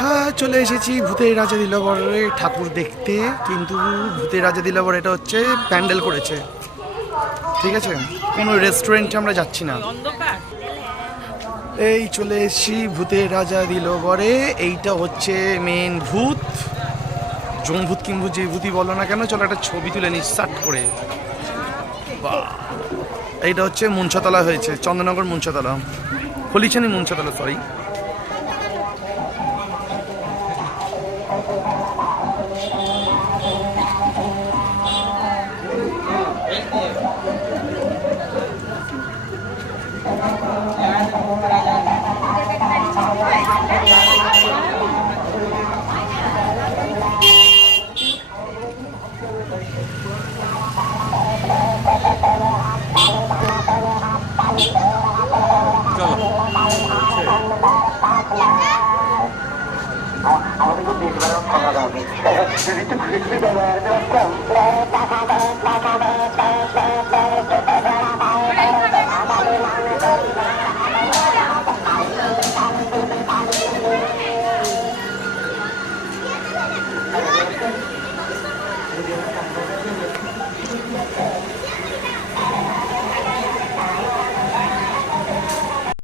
হ্যাঁ, চলে এসেছি ভূতের রাজা দিলবরের ঠাকুর দেখতে, কিন্তু ভূতের রাজা দিলবর এটা হচ্ছে প্যান্ডেল করেছে, ঠিক আছে, কোনো রেস্টুরেন্টে আমরা যাচ্ছি না। এই চলে এসেছি ভূতের রাজা দিলবরে। এইটা হচ্ছে মেন ভূত, জমভূত কিংভূত যে ভূতই বলো না কেন। চলো একটা ছবি তুলে নিই সাট করে। বাহ, এইটা হচ্ছে মুনছাতলা হয়েছে, চন্দ্রনগর মুনছাতলা, খলিছানি মুনছাতলা, সরি।